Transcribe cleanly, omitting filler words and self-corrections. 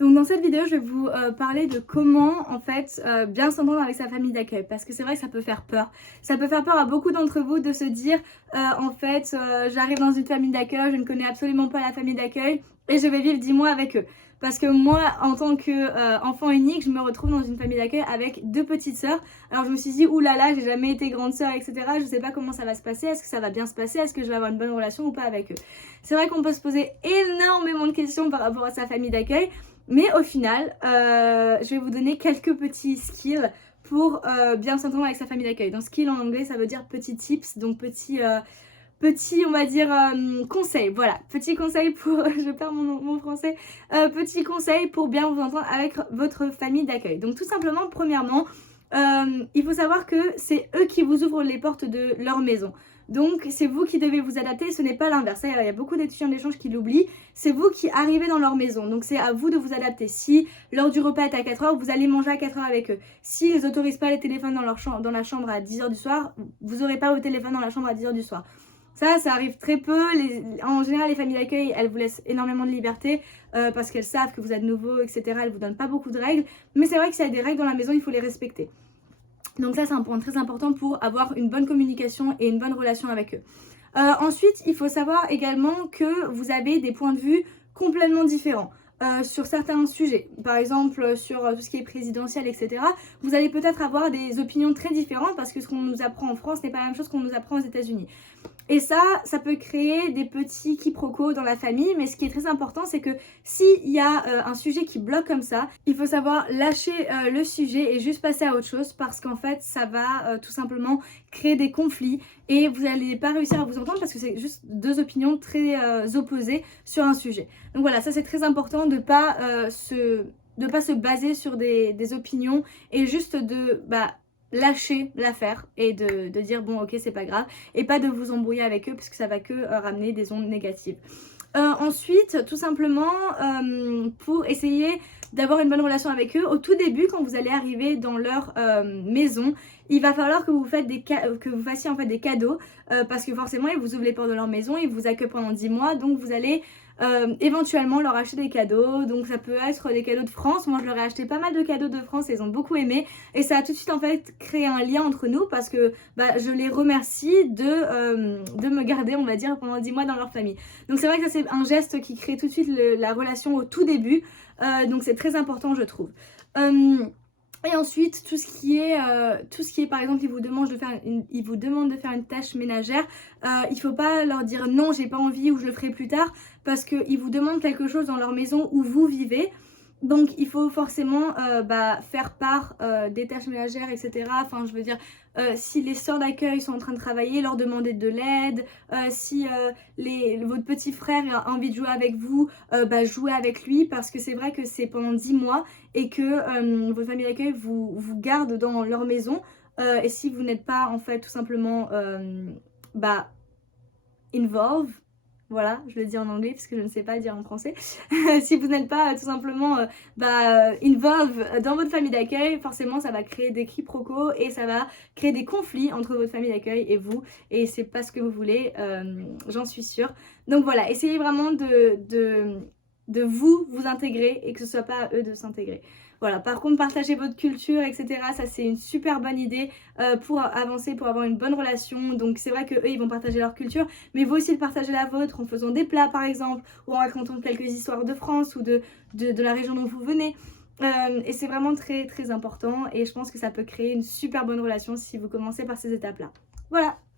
Donc dans cette vidéo, je vais vous parler de comment en fait bien s'entendre avec sa famille d'accueil, parce que c'est vrai que ça peut faire peur. Ça peut faire peur à beaucoup d'entre vous de se dire j'arrive dans une famille d'accueil, je ne connais absolument pas la famille d'accueil et je vais vivre 10 mois avec eux. Parce que moi, en tant qu'enfant unique, je me retrouve dans une famille d'accueil avec 2 petites sœurs. Alors je me suis dit, oulala, j'ai jamais été grande sœur, etc. Je sais pas comment ça va se passer, est-ce que ça va bien se passer, est-ce que je vais avoir une bonne relation ou pas avec eux. C'est vrai qu'on peut se poser énormément de questions par rapport à sa famille d'accueil. Mais au final, je vais vous donner quelques petits skills pour bien s'entendre avec sa famille d'accueil. Donc skill en anglais, ça veut dire petits tips, donc petits on va dire, conseils. Voilà, petits conseils pour, je perds mon français, petits conseils pour bien vous entendre avec votre famille d'accueil. Donc tout simplement, premièrement, il faut savoir que c'est eux qui vous ouvrent les portes de leur maison. Donc c'est vous qui devez vous adapter, ce n'est pas l'inverse. Il y a beaucoup d'étudiants d'échange qui l'oublient. C'est vous qui arrivez dans leur maison. Donc c'est à vous de vous adapter. Si l'heure du repas est à 4h, vous allez manger à 4h avec eux. S'ils n'autorisent pas les téléphones dans la chambre à 10h du soir, vous n'aurez pas vos téléphones dans la chambre à 10h du soir. Ça arrive très peu. En général, les familles d'accueil, elles vous laissent énormément de liberté parce qu'elles savent que vous êtes nouveau, etc. Elles vous donnent pas beaucoup de règles. Mais c'est vrai que s'il y a des règles dans la maison, il faut les respecter. Donc ça, c'est un point très important pour avoir une bonne communication et une bonne relation avec eux. Ensuite, il faut savoir également que vous avez des points de vue complètement différents. Sur certains sujets, par exemple sur tout ce qui est présidentiel, etc., vous allez peut-être avoir des opinions très différentes parce que ce qu'on nous apprend en France n'est pas la même chose qu'on nous apprend aux États-Unis. Et ça peut créer des petits quiproquos dans la famille, mais ce qui est très important, c'est que s'il y a un sujet qui bloque comme ça, il faut savoir lâcher le sujet et juste passer à autre chose parce qu'en fait, ça va tout simplement créer des conflits et vous n'allez pas réussir à vous entendre parce que c'est juste deux opinions très opposées sur un sujet. Donc voilà, ça c'est très important de pas se baser sur des opinions et juste de lâcher l'affaire et de dire bon ok c'est pas grave et pas de vous embrouiller avec eux parce que ça va que ramener des ondes négatives. Ensuite, tout simplement, pour essayer d'avoir une bonne relation avec eux, au tout début, quand vous allez arriver dans leur maison, il va falloir que vous fassiez en fait des cadeaux parce que forcément, ils vous ouvrent les portes de leur maison, ils vous accueillent pendant 10 mois, donc vous allez éventuellement leur acheter des cadeaux. Donc ça peut être des cadeaux de France. Moi, je leur ai acheté pas mal de cadeaux de France et ils ont beaucoup aimé. Et ça a tout de suite en fait créé un lien entre nous parce que je les remercie de me garder, on va dire, pendant 10 mois dans leur famille. Donc c'est vrai que ça c'est un geste qui crée tout de suite la relation au tout début. Donc c'est très important je trouve. Et ensuite, tout ce qui est par exemple, ils vous demandent de faire une tâche ménagère, il faut pas leur dire non, j'ai pas envie ou je le ferai plus tard, parce qu'ils vous demandent quelque chose dans leur maison où vous vivez. Donc il faut forcément faire part des tâches ménagères, etc. Enfin, je veux dire, si les sœurs d'accueil sont en train de travailler, leur demander de l'aide. Si votre petit frère a envie de jouer avec vous, jouez avec lui parce que c'est vrai que c'est pendant 10 mois et que votre famille d'accueil vous garde dans leur maison. Et si vous n'êtes pas en fait tout simplement involve, voilà, je le dis en anglais parce que je ne sais pas le dire en français. Si vous n'êtes pas tout simplement involve dans votre famille d'accueil, forcément ça va créer des quiproquos et ça va créer des conflits entre votre famille d'accueil et vous. Et c'est pas ce que vous voulez, j'en suis sûre. Donc voilà, essayez vraiment de vous intégrer et que ce soit pas à eux de s'intégrer. Voilà, par contre, partager votre culture, etc., ça c'est une super bonne idée pour avancer, pour avoir une bonne relation. Donc c'est vrai qu'eux, ils vont partager leur culture, mais vous aussi de partager la vôtre en faisant des plats par exemple, ou en racontant quelques histoires de France ou de la région dont vous venez. Et c'est vraiment très très important et je pense que ça peut créer une super bonne relation si vous commencez par ces étapes-là. Voilà.